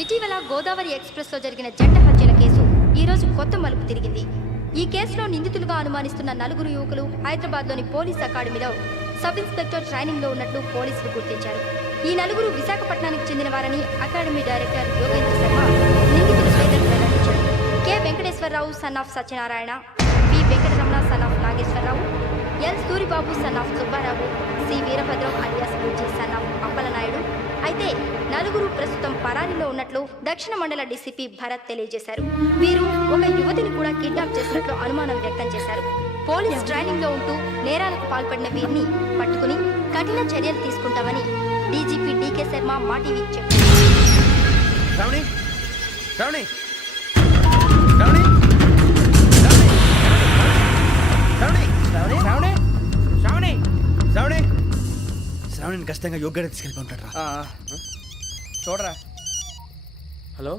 ఇటీవల గోదావరి ఎక్స్ప్రెస్లో జరిగిన జంట హత్యల కేసు ఈరోజు కొత్త మలుపు తిరిగింది. ఈ కేసులో నిందితులుగా అనుమానిస్తున్న 4 యువకులు హైదరాబాద్లోని పోలీస్ అకాడమీలో సబ్ ఇన్స్పెక్టర్ ట్రైనింగ్లో ఉన్నట్లు పోలీసులు గుర్తించారు. ఈ 4 విశాఖపట్నానికి చెందిన వారని అకాడమీ డైరెక్టర్ యోగేంద్ర శర్మ నిందితుల పేర్లను వెల్లడించారు. K Venkateswararao son of Satyanarayana, P Venkataramana son of Nageswararao, L Suribabu son of Subbarao, C Veerabhadram alias Bujji son of Appalanaidu. అయితే 4 ప్రస్తుతం పరారీలో ఉన్నట్లు దక్షిణ మండల డీసీపీ భరత్ తెలియజేశారు. వీరు ఒక యువతిని కూడా కిడ్నాప్ చేసినట్లు అనుమానం వ్యక్తం చేశారు. పోలీస్ ట్రైనింగ్ లో ఉంటూ నేరాలకు పాల్పడిన వీరిని పట్టుకుని కఠిన చర్యలు తీసుకుంటామని డీజీపీ డీకే శర్మ మా టీవీకి చెప్పారు. శ్రావణిని ఖచ్చితంగా యోగ్యత తీసుకెళ్ళి ఉంటాడు రా. చూడరా. హలో,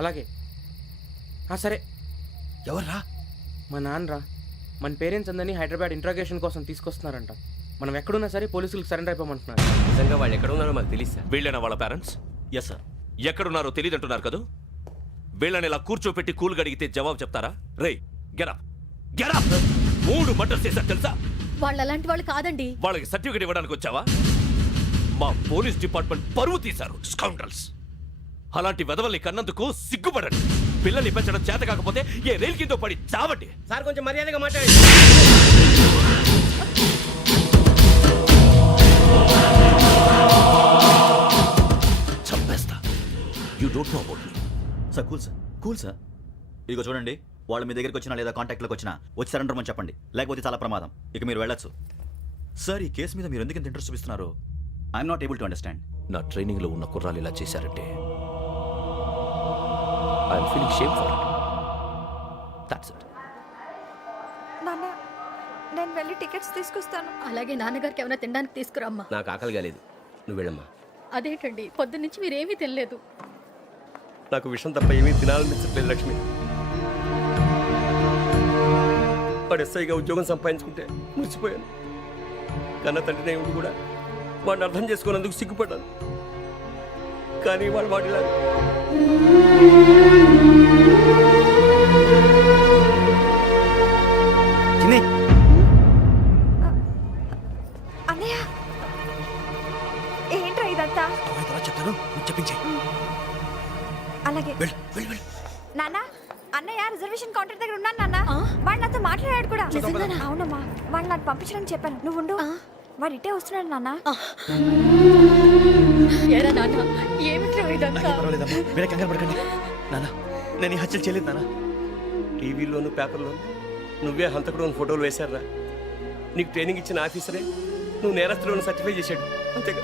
అలాగే సరే. ఎవర్రా? మా నాన్నరా. మన పేరెంట్స్ అందరినీ హైదరాబాద్ ఇంట్రాగేషన్ కోసం తీసుకొస్తున్నారంట. మనం ఎక్కడున్నా సరే పోలీసులకు సరెండర్ అయిపోమంటున్నారు. నిజంగా వాళ్ళు ఎక్కడ ఉన్నారో మాకు తెలియదు సార్. వీళ్ళైనా వాళ్ళ పేరెంట్స్? Yes sir. ఎక్కడున్నారో తెలియదంటున్నారు కదా. వీళ్ళని ఇలా కూర్చోపెట్టి కూల్ గడిగితే జవాబు చెప్తారా? రేయ్ గెటప్ గెటప్. 3 మర్డర్స్ చేశారు తెలుసా? వాళ్ళు అలాంటి వాళ్ళు కాదండి. వాళ్ళకి సర్టిఫికేట్ ఇవ్వడానికి వచ్చావా? మా పోలీస్ డిపార్ట్మెంట్ పరువు తీశారు స్కౌండ్రల్స్. అలాంటి వెధవల్ని కన్నందుకు సిగ్గుపడండి. పిల్లల్ని పెంచడం చేత కాకపోతే ఏ రైలు కింద పడి చావండి. సార్ కొంచెం మర్యాదగా మాట్లాడండి. చంపేస్తా. You don't know about me. Sir cool sir. ఇదిగో చూడండి, వాళ్ళు మీ దగ్గరికి వచ్చినా లేదా కాంటాక్ట్లోకి వచ్చినా వచ్చి సరెండర్ అని చెప్పండి, లేకపోతే చాలా ప్రమాదం. ఇక మీరు వెళ్ళొచ్చు. సార్, ఈ కేసు మీద మీరు ఎందుకు ఇంత ఇంట్రెస్ట్ చూపిస్తున్నారు? I'm not able to understand. నా ట్రైనింగ్ లో ఉన్న కుర్రాలు ఇలా చేశారంటే I'm feeling shame for it. That's it. నాన్న, నేను వెళ్ళి టికెట్స్ తీసుకొస్తాను. అలాగే నాన్నగారికి ఏమైనా తినడానికి తీసుకురమ్మా. నాకు ఆకలి కాలేదు, నువ్వు వెళ్ళమ్మా. అదేంటండి, పొద్దున్నుంచి మీరేమీ తినలేదు. నాకు విషయం తప్ప ఏమీ తినాలనిపించట్లేదు లక్ష్మి. వాడు ఎస్ఐగా ఉద్యోగం సంపాదించుకుంటే మురిసిపోయాను. కన్న తండ్రినే ఉండి కూడా వాడిని అర్థం చేసుకున్నందుకు సిగ్గుపడ్డాను. కానీ వాడు వాడిలా అన్నయ్య, ఏంట్రా ఇదంతా? చెప్తాను, చెప్పించే. అలాగే నాన్న. అన్నయ్య రిజర్వేషన్ కౌంటర్ దగ్గర ఉన్నాను నాన్న. వాడు నాతో మాట్లాడాడు కూడా. అవునమ్మా, వాడు నాకు పంపించడం చెప్పాను. నువ్వు ఉండు, వాడు ఇట్టే వస్తున్నాడు నాన్న. మీరే కంగారు పడకండి నాన్న. నేను ఈ హత్యలు చేయలేదు నాన్న. టీవీలోను పేపర్లోను నువ్వే హంతకుడు అని ఫోటోలు వేశారా? నీకు ట్రైనింగ్ ఇచ్చిన ఆఫీసరే నువ్వు నేరస్తులను సర్టిఫై చేశాడు. అంతేగా,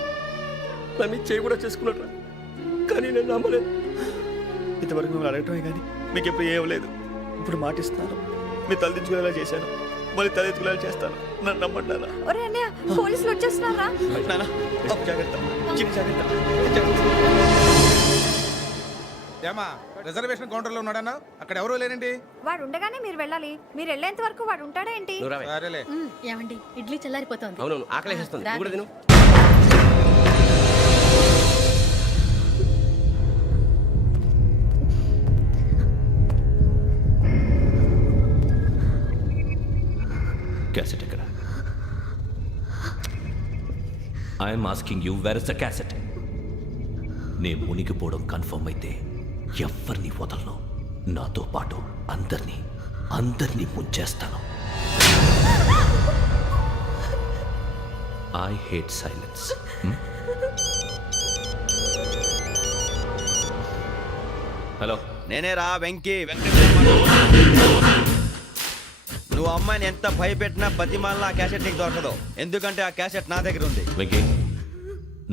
నా మీద చేయి కూడా చేసుకున్నట్రా. కానీ నేను నమ్మలేదు. ఇంతవరకు మిమ్మల్ని అడగటమే కానీ మీకు ఎప్పుడు ఏమలేదు. ఇప్పుడు మాటిస్తున్నాను, మీరు తలదించుకునేలా చేశాను, మళ్ళీ తలెత్తుకునేలా చేస్తాను. నన్ను నమ్మండి నాన్న. ఒరే అన్నయ్య, పోలీసులు వచ్చేస్తున్నారా? నాన్న జాగ్రత్త, చిన్న జాగ్రత్త. ఏమా రిజర్వేషన్ కౌంటర్ లో ఉన్నాడన్నా? అక్కడ ఎవరూ లేనండి. వాడు ఉండగానే మీరు వెళ్ళాలి. మీరు వెళ్ళేంత వరకు వాడు ఉంటాడా ఏంటి? నువ్వు రావే. సరేలే. ఏమండి, ఇడ్లీ చల్లారిపోతుంది. అవునవును, ఆకలేస్తుంది. నువ్వు కూడా తిను. క్యాసెట్ ఎక్కడ? I'm asking you, where is the cassette? నే మునిగిపోవడం కన్ఫర్మ్ అయితే ఎవ్వరిని వదలను. నాతో పాటు అందరినీ ముంచేస్తాను. I hate silence. హలో, నేనే రా వెంకీ. నువ్వు అమ్మాయిని ఎంత భయపెట్టినా బతిమాలినా ఆ క్యాసెట్ నీకు దొరకదు. ఎందుకంటే ఆ క్యాసెట్ నా దగ్గర ఉంది. వెంకీ,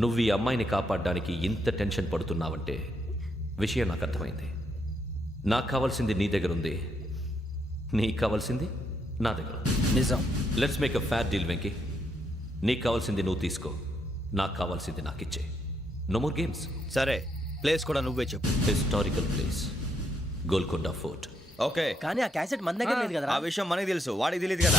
నువ్వు ఈ అమ్మాయిని కాపాడడానికి ఇంత టెన్షన్ పడుతున్నావంటే విషయం నాకు అర్థమైంది. నాకు కావాల్సింది నీ దగ్గర ఉంది, నీకు కావాల్సింది నా దగ్గర. నిజం. Let's make a fair deal Venky. నీకు కావాల్సింది నువ్వు తీసుకో, నాకు కావాల్సింది నాకు ఇచ్చే. No more games. సరే, ప్లేస్ కూడా నువ్వే చెప్పు. Historical place, Golconda fort. Okay, కానీ ఆ క్యాసెట్ మన దగ్గర లేదు కదా. ఆ విషయం మనకి తెలుసు, వాడికి తెలియదు కదా.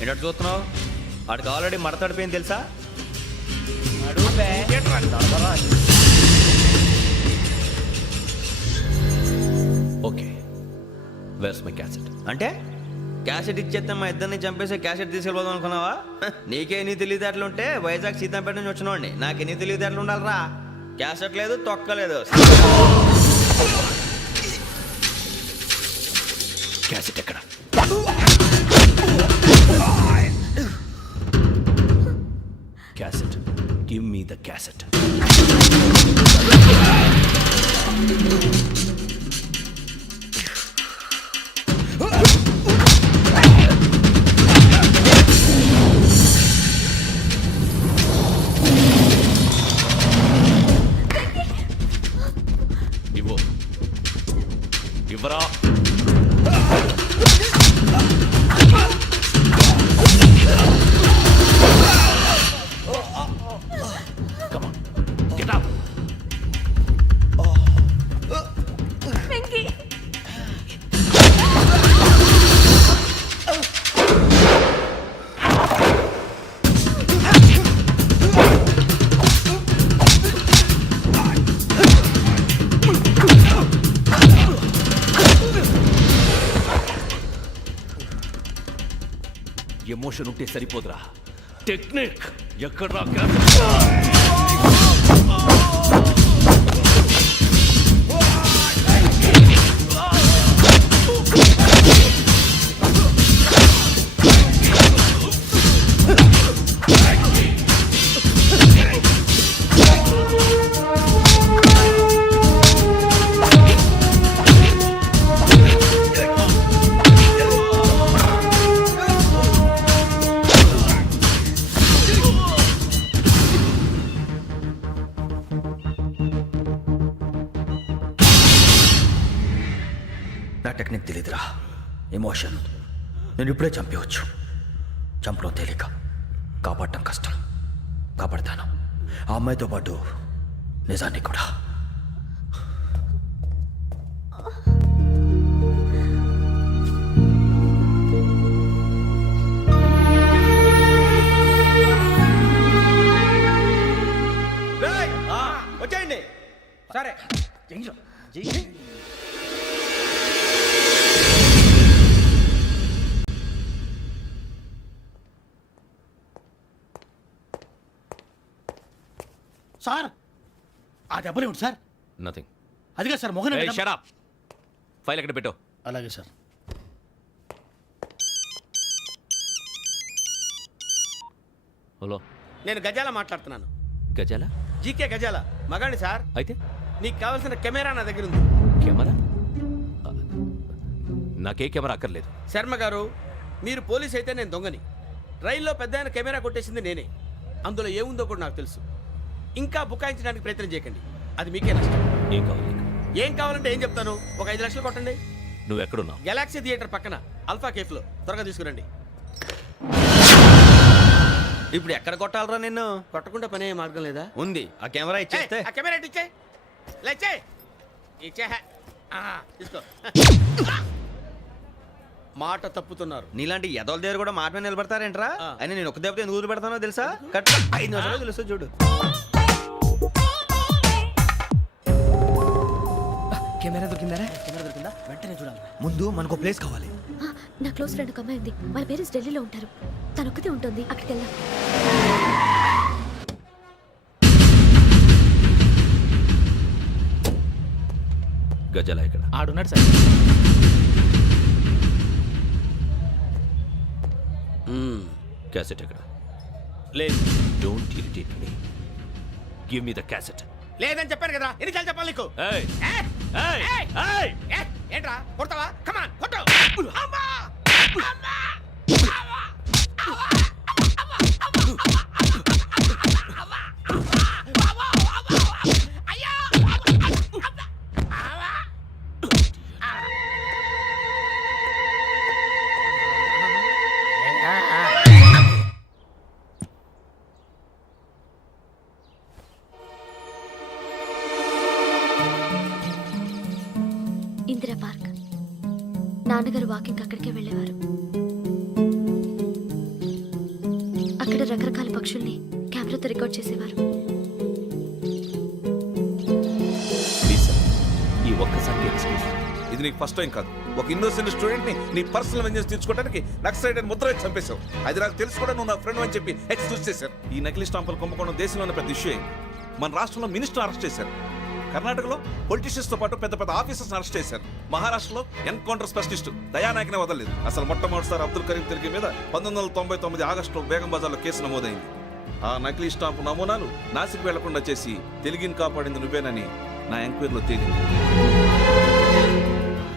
ఏంటంటే చూస్తున్నావు? వాడికి ఆల్రెడీ మడతడిపోయింది తెలుసా? Okay, where's my cassette? అంటే క్యాసెట్ ఇచ్చేస్తే మా ఇద్దరిని చంపేసి క్యాసెట్ తీసుకెళ్ళిపోదాం అనుకున్నావా? నీకే ఎన్ని తెలివితేటలు ఉంటే వైజాగ్ సీతంపేట నుంచి వచ్చినోడిని నాకు ఎన్ని తెలివితేటలు ఉండాలరా? క్యాసెట్ లేదు, తొక్కలేదు. క్యాసెట్ ఎక్కడ? Cassette, give me the cassette. ఇవ్వు, ఇవ్వరా. Come on, get up. Emotion ఉంటే సరిపోదురా, టెక్నిక్ ఎక్కడ్రా? నా టెక్నిక్ తెలీదురా, ఎమోషన్. నేను ఇప్పుడే చంపేవచ్చు. చంపడం తేలిక, కాపాడటం కష్టం. కాపాడతాను ఆ అమ్మాయితో పాటు నిజాన్ని కూడా. వచ్చేయండి. సరే. సార్ ఆ దెబ్బలేమిటి సార్? నథింగ్. అదిగా సార్ మొహన్ షట్ అప్. ఫైల్ ఎక్కడ పెట్టు. అలాగే సార్. హలో, నేను గజాల మాట్లాడుతున్నాను. గజాల? జీకే గజాల మగాండి సార్. అయితే నీకు కావాల్సిన కెమెరా నా దగ్గర ఉంది. కెమెరా? నాకే కెమెరా అక్కర్లేదు. శర్మ గారు, మీరు పోలీస్ అయితే నేను దొంగని. రైల్లో పెద్ద ఆయన కెమెరా కొట్టేసింది నేనే. అందులో ఏముందో కూడా నాకు తెలుసు. ఇంకా బుకాయించడానికి ప్రయత్నం చేయకండి, అది మీకే నష్టం. ఏం కావాలి నీకు? ఏం కావాలంటే ఏం చెప్తాను. ఒక 5 లక్షలు కొట్టండి. నువ్వు ఎక్కడున్నావు? గెలాక్సీ థియేటర్ పక్కన అల్ఫా కేఫ్లో. త్వరగా తీసుకురండి. ఇప్పుడు ఎక్కడ కొట్టాలరా నిన్ను? కొట్టకుండా పనే మార్గం లేదా? ఉంది, ఆ కెమెరా ఇచ్చేస్తే. ఆ కెమెరా ఇచ్చే లేచే ఇచ్చే. తీసుకో. మాట తప్పుతున్నారు. నీలాంటి ఎదల దగ్గర కూడా మాట మీద నిలబడతారేంట్రా? ఆ. అయినా నేను ఒక దెబ్బతో ఎందుకు పెడతానో తెలుసా? కరెక్ట్ 5 నిమిషాలు తెలుసు చూడు. కెమెరా దొరికిందా? వెంటనే చూడాలి. ముందు మనకు ప్లేస్ కావాలి. నా క్లోజ్ ఫ్రెండ్ ఒక అమ్మాయి ఉంది. వాళ్ళ పేరెంట్స్ ఢిల్లీలో ఉంటారు. తను ఒక్కతే ఉంటుంది. అక్కడికి వెళ్దాం. గజాల ఎక్కడ? ఆడున్నాడు సార్. క్యాసెట్ ఎక్కడ? లేదు. Don't irritate me. Give me the cassette. లేదని చెప్పాను కదా, ఎన్నిసార్లు చెప్పాలి నీకు? ఏయ్ ఏయ్! ఏయ్ ఏయ్! ఏయ్! ఏయ్! ఏంట్రా కొడతావా? కమాన్ కొట్టు. అమ్మా! అమ్మా! ఇందిరా పార్క్. నాన్నగారు వాకింగ్ అక్కడికే వెళ్ళేవారు. అక్కడ రకరకాల పక్షుల్ని కెమెరాతో రికార్డ్ చేసేవారు. ప్లీజ్ సార్, ఈ ఒక్కసారికి ఎక్స్క్యూజ్. ఇది నీకు ఫస్ట్ టైం కాదు. ఒక ఇన్నోసెంట్ స్టూడెంట్ ని నీ పర్సనల్ వెంజెన్స్ తీర్చుకోవడానికి నక్సలైట్ అని ముద్ర వేసి చంపేశావు. అది నాకు తెలుసు కూడా నువ్వు నా ఫ్రెండ్ అని చెప్పి ఎక్స్క్యూజ్ చేశారు. ఈ నకిలీ స్టాంపులు కుంభకోణం దేశంలో ఉన్న పెద్ద ఇష్యూ అయింది. మన రాష్ట్రంలో మినిస్టర్ అరెస్ట్ చేశారు. కర్ణాటకలో పొలిటీషియన్స్ తో పాటు పెద్ద పెద్ద ఆఫీసర్స్ అరెస్ట్ చేశారు. మహారాష్ట్రలో ఎన్కౌంటర్ స్పెషలిస్ట్ దయానాయకనే వదలలేదు. అసలు మొట్టమొదటిసారి అబ్దుల్ కరీం తిరిగి మీద 1999 ఆగస్టులో బేగం బజార్లో కేసు నమోదైంది. ఆ నకిలీ స్టాంపు నమూనాలు నాసిక్ వెళ్లకుండా చేసి తెలుగుని కాపాడింది నువ్వేనని నా ఎంక్వైరీలో తేలింది.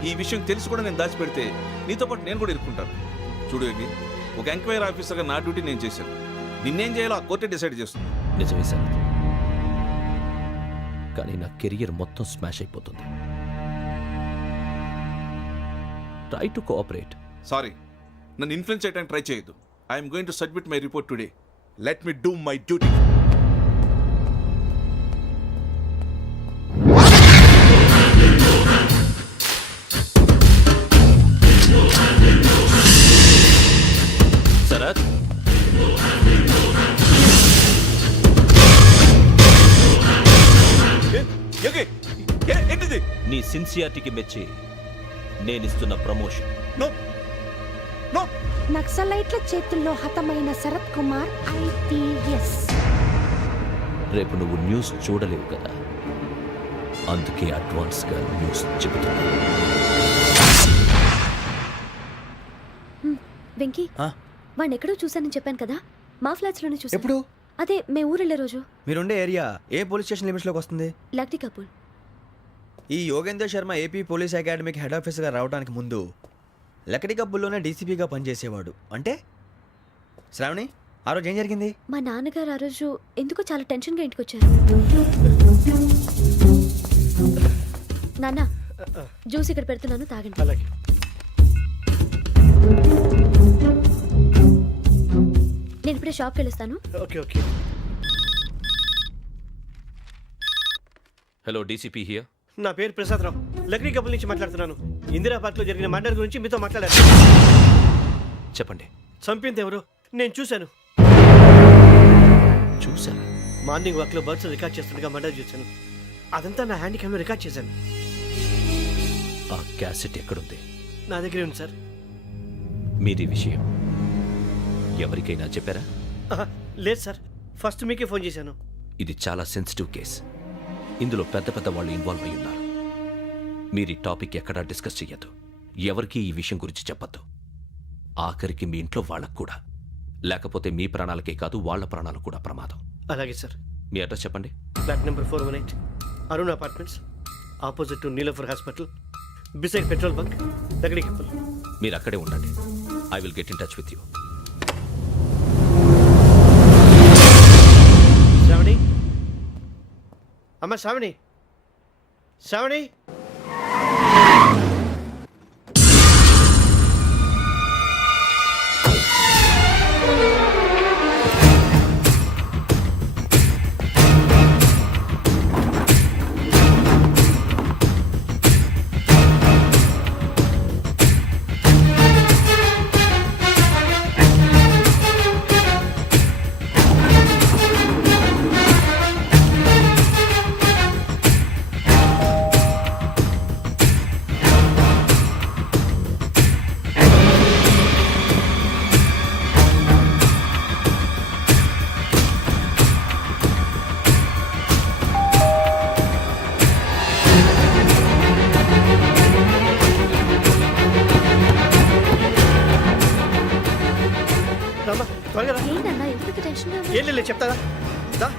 ఈ విషయం తెలిసి కూడా నేను దాచిపెడితే నీతో పాటు నేను కూడా ఇరుక్కుంటాను. చూడు యోగి, ఒక ఎంక్వైరీ ఆఫీసర్గా నా డ్యూటీ నేను చేశాను. నిన్నేం చేయాలో ఆ కోర్టే డిసైడ్ చేస్తుంది. నిజమే సార్, కానీ నా కెరియర్ మొత్తం స్మాష్ అయిపోతుంది. Try to cooperate. సారీ, నన్ను ఇన్ఫ్లుయెన్స్ చేయడానికి ట్రై చేయొద్దు. I'm going to submit my report today. Let me do my duty. Sarath, ఏంటిది? నీ సిన్సియారిటీకి మెచ్చి నేనిస్తున్న ప్రమోషన్. No no. నక్సలైట్ల చేతుల్లో హతమైన శరత్ కుమార్ ఐపీఎస్. రేపు నువ్వు న్యూస్ చూడలేవు కదా, అందుకే అడ్వాన్స్గా న్యూస్ చెబుతున్నా. వెంకీ, వాడిని ఎక్కడో చూశానని చెప్పాను కదా, మా ఫ్లాట్స్ లోనే చూసాను. ఎప్పుడు? అదే మేము ఊరెళ్ళే రోజు. మీరుండే ఏరియా ఏ పోలీస్ స్టేషన్ లిమిట్స్లోకి వస్తుంది? లక్టీ కపూర్. ఈ యోగేందర్ శర్మ ఏపీ పోలీస్ అకాడమీకి హెడ్ ఆఫీసర్గా రావడానికి ముందు లకడి కబ్బుల్లోనే డీసీపీగా పనిచేసేవాడు. అంటే శ్రావణి, ఆ రోజు ఏం జరిగింది? మా నాన్నగారు ఆ రోజు ఎందుకో చాలా టెన్షన్గా ఇంటికి వచ్చారు. నాన్న, జ్యూస్ ఇక్కడ పెడుతున్నాను, తాగండి. అలాగే. నేను ఇప్పుడే షాప్కి వెళ్ళొస్తాను. Okay okay. Hello, DCP here. నా పేరు ప్రసాదరావు, లక్డీ కపుల్ నుంచి మాట్లాడుతున్నాను. ఇందిరా పార్క్లో జరిగిన మర్డర్ గురించి మీతో మాట్లాడాను. చెప్పండి. చంపింది ఎవరు? నేను చూశాను. చూసారా? మార్నింగ్ వాక్లో బర్డ్స్ రికార్డ్ చేస్తుండగా మర్డర్ చూశాను. అదంతా నా హ్యాండ్ క్యామ్లో రికార్డ్ చేశాను. ఆ క్యాసెట్ ఎక్కడుంది? నా దగ్గరే ఉంది సార్. మీది విషయం ఎవరికైనా చెప్పారా? ఆహా, లేదు సార్, ఫస్ట్ మీకే ఫోన్ చేశాను. ఇది చాలా సెన్సిటివ్ కేస్. ఇందులో పెద్ద పెద్ద వాళ్ళు ఇన్వాల్వ్ అయి ఉన్నారు. మీరు ఈ టాపిక్ ఎక్కడా డిస్కస్ చెయ్యొద్దు. ఎవరికి ఈ విషయం గురించి చెప్పొద్దు. ఆఖరికి మీ ఇంట్లో వాళ్ళకు కూడా. లేకపోతే మీ ప్రాణాలకే కాదు, వాళ్ళ ప్రాణాలు కూడా ప్రమాదం. అలాగే సార్. మీ అడ్రస్ చెప్పండి. Flat number 418, Arun apartments, opposite to Niloufer hospital, beside petrol bunk, Lakdi Kapul. మీరు అక్కడే ఉండండి. I will get in touch with you. Sravani, అమ్మ శ్రావణి, శ్రావణి. త్వరగా రా. ఏంటన్నా ఎందుకు టెన్షన్గా ఉన్నావు? ఏం లేదు, చెప్తారా? దా.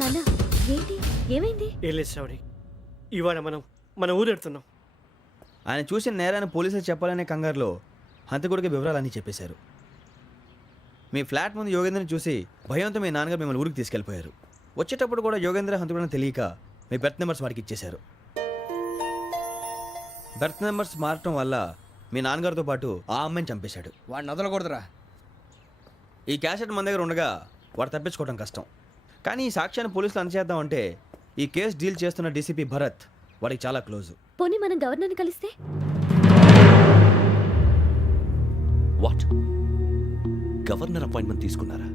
నాన్న, ఏంటి, ఏమైంది? ఏం లేదు శ్రావణి, ఇవాళ మనం మన ఊరు వెళ్తున్నాం. ఆయన చూసిన నేరాన్ని పోలీసులు చెప్పాలనే కంగారులో హంతకుడికి వివరాలన్నీ చెప్పేశారు. మీ ఫ్లాట్ ముందు యోగేంద్రని చూసి భయంతో మీ నాన్నగారు మిమ్మల్ని ఊరికి తీసుకెళ్ళిపోయారు. వచ్చేటప్పుడు కూడా యోగేంద్ర హంతకుడని తెలియక మీ బెర్త్ నెంబర్స్ వాడికి ఇచ్చేశారు. బెర్త్ నెంబర్స్ మారటం వల్ల మీ నాన్నగారితో పాటు ఆ అమ్మాయిని చంపేశాడు. వాడిని వదలకూడదురా. ఈ క్యాసెట్ మన దగ్గర ఉండగా వాడు తప్పించుకోవడం కష్టం. కానీ ఈ సాక్ష్యాన్ని పోలీసులు అందజేద్దామంటే ఈ కేసు డీల్ చేస్తున్న డీసీపీ భరత్ వాడికి చాలా క్లోజ్. పోనీ మనం గవర్నర్ని కలిస్తే? వాట్? గవర్నర్ అపాయింట్మెంట్ తీసుకున్నారా?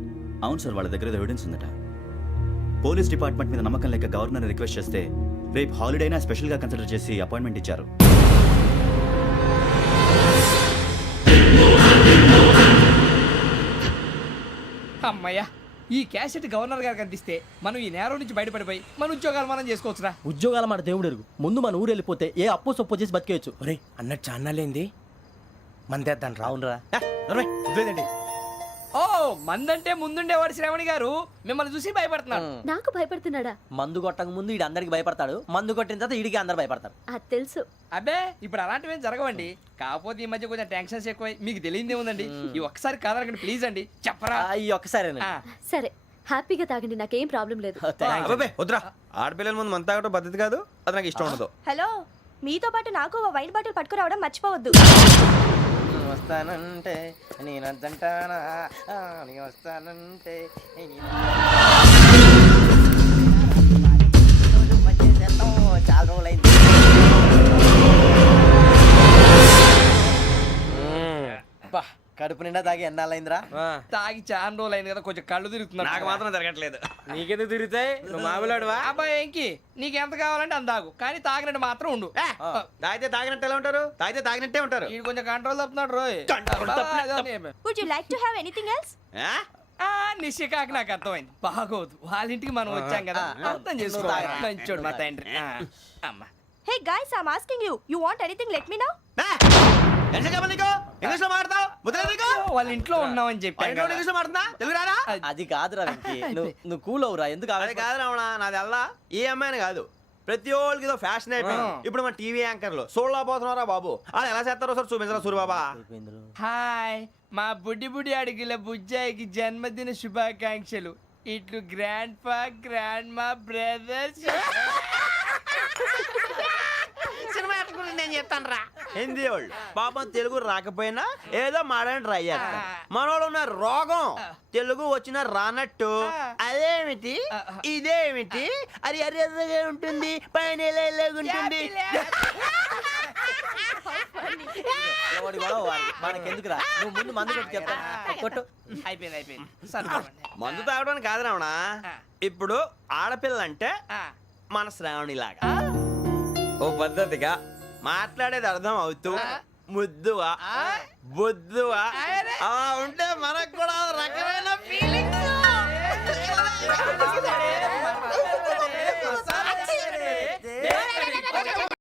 అవును సార్, వాళ్ళ దగ్గర ఎవిడెన్స్ ఉందట. పోలీస్ డిపార్ట్మెంట్ మీద నమ్మకం లేక గవర్నర్ రిక్వెస్ట్ చేస్తే రేపు హాలిడే అయినా స్పెషల్గా కన్సిడర్ చేసి అపాయింట్మెంట్ ఇచ్చారు. అమ్మయ్యా, ఈ క్యాసెట్ గవర్నర్ గారికి అందిస్తే మనం ఈ నేరం నుంచి బయటపడిపోయి మన ఉద్యోగాలు మనం చేసుకోవచ్చురా. ఉద్యోగాల మాట దేవుడు ఎరుగు. ముందు మన ఊరు వెళ్ళిపోతే ఏ అప్పు సొప్పు చేసి బతికేయచ్చు. ఒరే అన్నట్టు చాన్నాలేంది మందేద్దాం రా. అవునరా. ఓ మందంటే ముందుండేవాడు శ్రావణి గారు మిమ్మల్ని చూసి భయపడుతున్నాడు. నాకు భయపడుతున్నాడా? మందు కొట్టక ముందు ఈడు అందరికి భయపడతాడు, మందు కొట్టిన తర్వాత ఈడికి అందరు భయపడతారు. అది తెలుసు. అబ్బే ఇప్పుడు అలాంటివి ఏం జరగవండి. కాకపోతే ఈ మధ్య కొంచెం టెన్షన్స్ ఎక్కువై మీకు తెలియదే ఉందండి. ఈ ఒక్కసారి కాదనకండి ప్లీజ్ అండి, చెప్పరా. ఈ ఒక్కసారి సరే హ్యాపీగా తాగండి, నాకేం ప్రాబ్లం లేదు. అబ్బాబే వద్దురా, ఆడపిల్లల ముందు మన తాగటం పద్ధతి కాదు, అది నాకు ఇష్టం ఉండదు. హలో, మీతో పాటు నాకు ఓ వైన్ బాటిల్ పట్టుకురావడం మర్చిపోవద్దు. వస్తానంటే నేనంటానా, వస్తానంటే చాలా రోజులైంది. కడుపు నిండా తాగి ఎన్నాళ్ళైందిరా? తాగి చాలా రోజులు అయింది కదా, కొంచెం కళ్ళు తిరుగుతున్నా. నాకు మాత్రం జరగట్లేదు. నీకెందుకు తిరుగుతాయి? నువ్వు మామిలాడువా? అబ్బాయి ఏంకి నీకు ఎంత కావాలంటే అంత తాగు, కానీ తాగినట్టు మాత్రం ఉండు. తాగితే తాగినట్టు ఎలా ఉంటారు? తాగితే తాగినట్టే ఉంటారు. వీడు కొంచెం కంట్రోల్ తప్పుతున్నాడు రోయ్. Would you like to have anything else? నిశ్చికాకి నాకు అర్థమైంది. బాగోదు, వాళ్ళ ఇంటికి మనం వచ్చాం కదా, అర్థం చేసుకోవాలి. మంచోడు మా తండ్రి. అమ్మ hey guys, I am asking you, you want anything let me know. English లో మాట్లాడతావు? వాళ్ళ ఇంట్లో ఉన్నామని చెప్పాను. ఇంగ్లీష్ లో మాట్లాడుతున్నా? తెలుగు రాదా? అది కాదురా వెంకీ, నువ్వు కూల్ అవురా. ఎందుకు అది కాదు రావణ, నాది అల్లా ఏ అమ్మాయిని కాదు, ప్రతి ఒళ్ళకి ఏదో ఫ్యాషన్ అయిపోయింది. ఇప్పుడు మన టీవీ యాంకర్లు సోళ్ళ పోతున్నారా బాబు, అలా ఎలా చేస్తారో సార్ చూపించరా సూరిబాబా. హాయ్, మా బుడ్డి బుడి అడిగిల బుజ్జాయికి జన్మదిన శుభాకాంక్షలు. ఇట్లు గ్రాండ్ ఫా గ్రాండ్ మా బ్రదర్స్. సినిమా నేను చెప్తాను రా. హిందీ వాళ్ళు పాపం తెలుగు రాకపోయినా ఏదో మాడని ట్రై చేస్తారు. మనోళ్ళు ఉన్న రోగం తెలుగు వచ్చిన రానట్టు అదేమిటి ఇదేమిటి అది అర్యగా ఉంటుంది, పైన ఉంటుంది. మనకెందుకురా, నువ్వు ముందు మందు కొట్టి చెప్తాను. కొట్టు. అయిపోయింది. మందు తాగడానికి కాదు రావణ, ఇప్పుడు ఆడపిల్లంటే మన శ్రావణి లాగా ఓ పద్ధతిగా మాట్లాడేది అర్థం అవుతూ ముద్దువా బొద్దువా అలా ఉంటే మనకు కూడా రకమైన ఫీలింగ్స్.